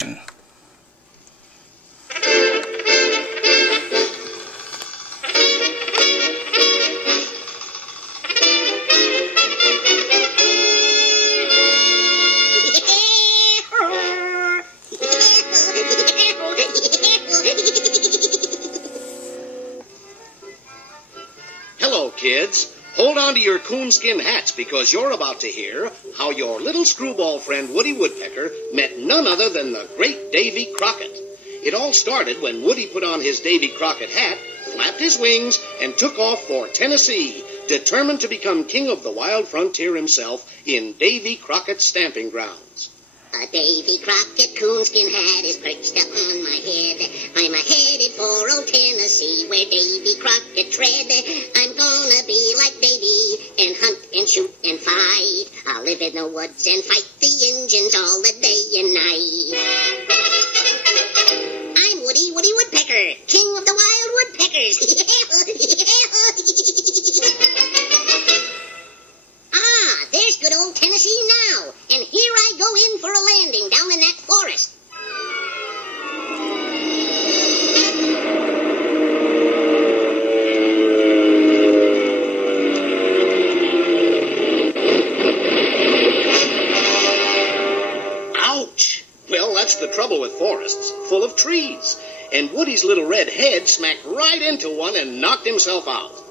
Hello, kids. Hold on to your coonskin hats because you're about to hear how your little screwball friend Woody Woodpecker met none other than the great Davy Crockett. It all started when Woody put on his Davy Crockett hat, flapped his wings, and took off for Tennessee, determined to become king of the wild frontier himself in Davy Crockett's stamping grounds. A Davy Crockett coonskin hat is perched up on my head. I'm headed for old Tennessee, where Davy Crockett tread. I'm gonna be like Davy and hunt and shoot and fight. I'll live in the woods and fight the Injuns all the day and night. I'm Woody Woodpecker, king of the wild woodpeckers. Ah, there's good old Tennessee now, and here I go in for a landing down in that forest. Ouch! Well, that's the trouble with forests, full of trees. And Woody's little red head smacked right into one and knocked himself out.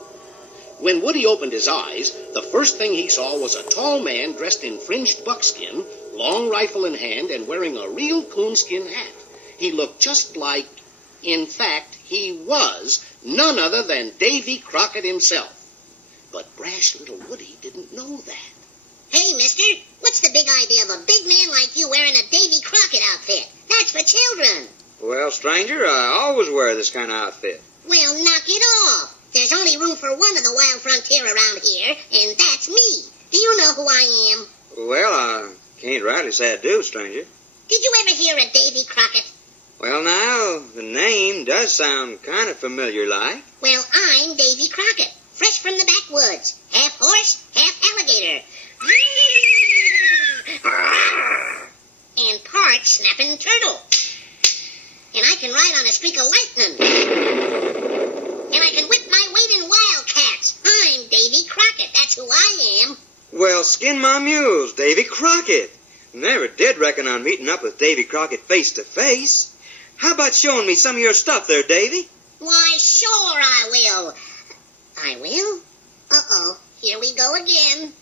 When Woody opened his eyes, the first thing he saw was a tall man dressed in fringed buckskin, long rifle in hand, and wearing a real coonskin hat. He looked just like, in fact, he was none other than Davy Crockett himself. But brash little Woody didn't know that. Hey, mister, what's the big idea of a big man like you wearing a Davy Crockett outfit? That's for children. Well, stranger, I always wear this kind of outfit. Well, knock it off. There's only room for one of the wild frontier around here, and that's me. Do you know who I am? Well, I can't rightly say I do, stranger. Did you ever hear of Davy Crockett? Well, now, the name does sound kind of familiar like. Well, I'm Davy Crockett, fresh from the backwoods. Half horse, half alligator. And part snapping turtle. And I can ride on a streak of lightning. And I can whip my weight in wildcats. I'm Davy Crockett. That's who I am. Well, skin my mules, Davy Crockett. Never did reckon on meeting up with Davy Crockett face to face. How about showing me some of your stuff there, Davy? Why, sure I will. I will? Uh-oh. Here we go again.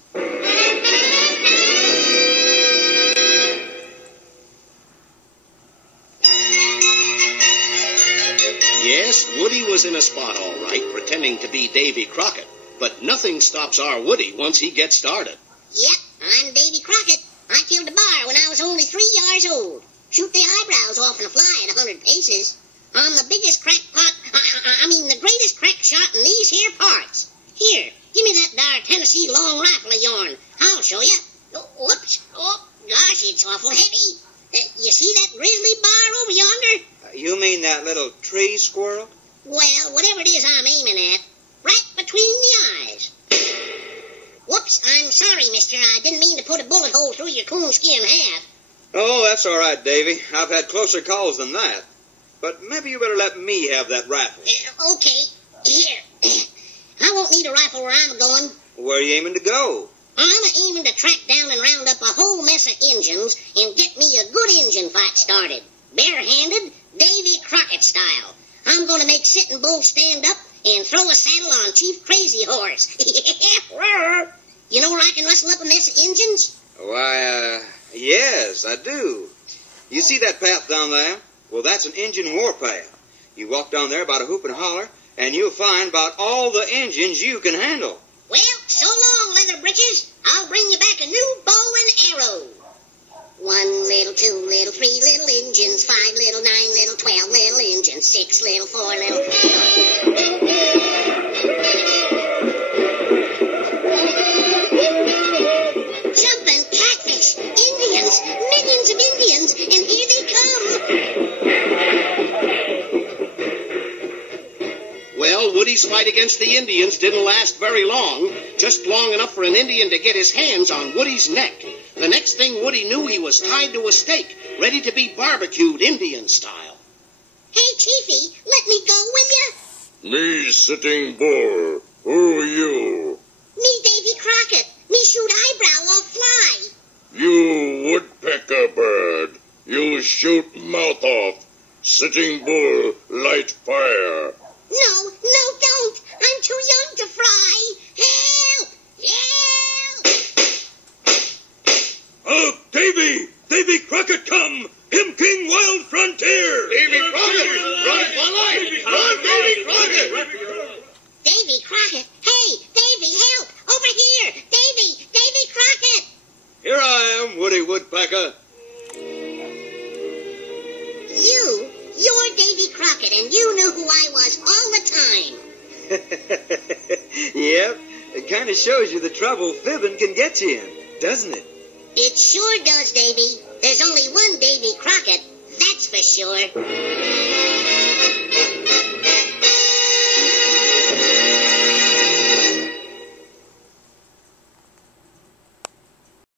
Yes, Woody was in a spot all right, pretending to be Davy Crockett. But nothing stops our Woody once he gets started. Yep, I'm Davy Crockett. I killed a bar when I was only 3 years old. Shoot their eyebrows off and fly at 100 paces. I'm the biggest crackpot, the greatest crack shot in these here parts. Here, give me that dar Tennessee long rifle of yourn. I'll show you. Oh, whoops. Oh, gosh, it's awful heavy. You see that grizzly bar over yonder? You mean that little tree squirrel? Well, whatever it is I'm aiming at, right between the eyes. Whoops, I'm sorry, mister. I didn't mean to put a bullet hole through your coonskin hat. Oh, that's all right, Davy. I've had closer calls than that. But maybe you better let me have that rifle. Okay. Here. I won't need a rifle where I'm going. Where are you aiming to go? I'm aiming to track down and round up a whole mess of Injuns and get me a good Injun fight started. Barehanded, Davy Crockett style. I'm going to make Sitting Bull stand up and throw a saddle on Chief Crazy Horse. You know where I can rustle up a mess of Injuns? Why, yes, I do. You see that path down there? Well, that's an Injun war path. You walk down there about a hoop and holler, and you'll find about all the Injuns you can handle. Well, so long, Leather Britches. I'll bring you back a new bow and arrow. 1 little, 2 little, 3 little Injuns, 5 little, 9 little, 12 little Injuns, 6 little, 4 little... Jumping catfish, Indians, millions of Indians, and here they come. Well, Woody's fight against the Indians didn't last very long, just long enough for an Indian to get his hands on Woody's neck. The next thing Woody knew, he was tied to a stake, ready to be barbecued Indian style. Hey, Chiefy, let me go with you? Me, Sitting Bull. Who are you? Me, Davy Crockett. Me shoot eyebrow off fly. You woodpecker bird. You shoot mouth off. Sitting Bull, light fire. No, don't. I'm too young to fry. Help! Help! Oh, Davy! Davy Crockett come! Him King Wild Frontier! Davy Crockett! Run for life! Run, Davy Crockett! Davy Crockett! Hey, Davy, help! Over here! Davy Crockett! Here I am, Woody Woodpecker. You're Davy Crockett, and you knew who I was all the time. Yep, it kind of shows you the trouble fibbing can get you in, doesn't it? It sure does, Davy. There's only one Davy Crockett, that's for sure.